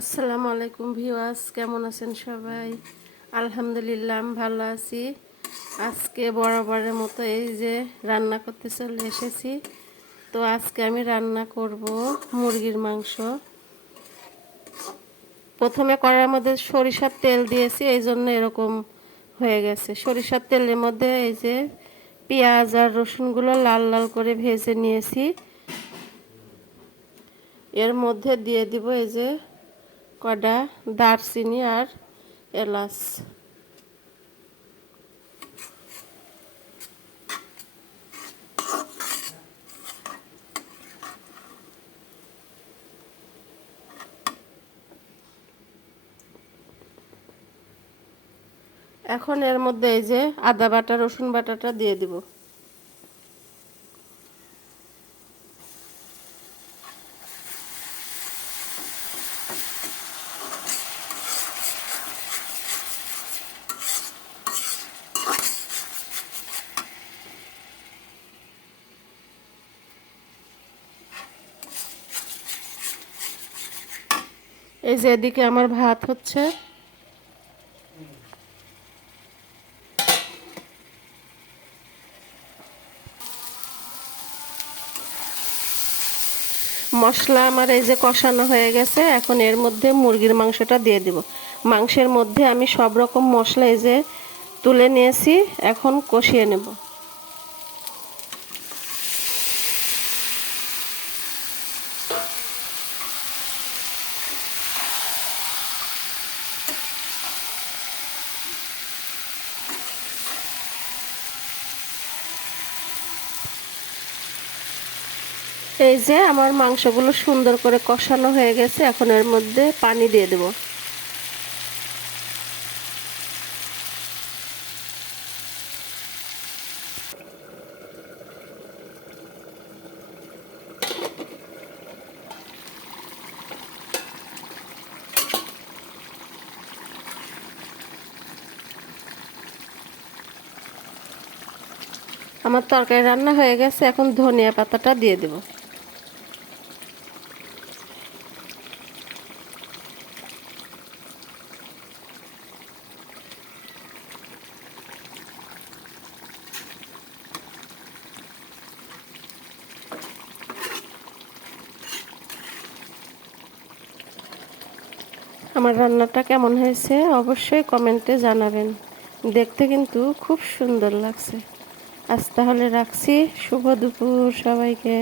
আসসালামু আলাইকুম ভিওয়াস কেমন আছেন সবাই? আলহামদুলিল্লাহ ভালো আছি। আজকে বরাবরের মতো এই যে রান্না করতে চলে এসেছি। তো আজকে আমি রান্না করব মুরগির মাংস। প্রথমে কড়ার মধ্যে সরিষার তেল দিয়েছি, এই জন্য এরকম হয়ে গেছে। সরিষার তেলের মধ্যে এই যে পেঁয়াজ আর রসুনগুলো লাল লাল করে ভেজে নিয়েছি। এর মধ্যে দিয়ে দিব এই যে কটা দারচিনি আর এলাচ। এখন এর মধ্যে এই যে আদা বাটা, রসুন বাটাটা দিয়ে দিব। এই যে এদিকে আমার ভাত হচ্ছে। মশলা আমার এই যে কষানো হয়ে গেছে, এখন এর মধ্যে মুরগির মাংসটা দিয়ে দিব। মাংসের মধ্যে আমি সব রকম মশলা এই যে তুলে নিয়েছি, এখন কষিয়ে নেব। এই যে আমার মাংসগুলো সুন্দর করে কষানো হয়ে গেছে, এখন এর মধ্যে পানি দিয়ে দেব। আমার তরকারি রান্না হয়ে গেছে, এখন ধনিয়া পাতাটা দিয়ে দেবো। আমার রান্নাটা কেমন হয়েছে অবশ্যই কমেন্টে জানাবেন। দেখতে কিন্তু খুব সুন্দর লাগছে। আজ তাহলে রাখছি। শুভ দুপুর সবাইকে।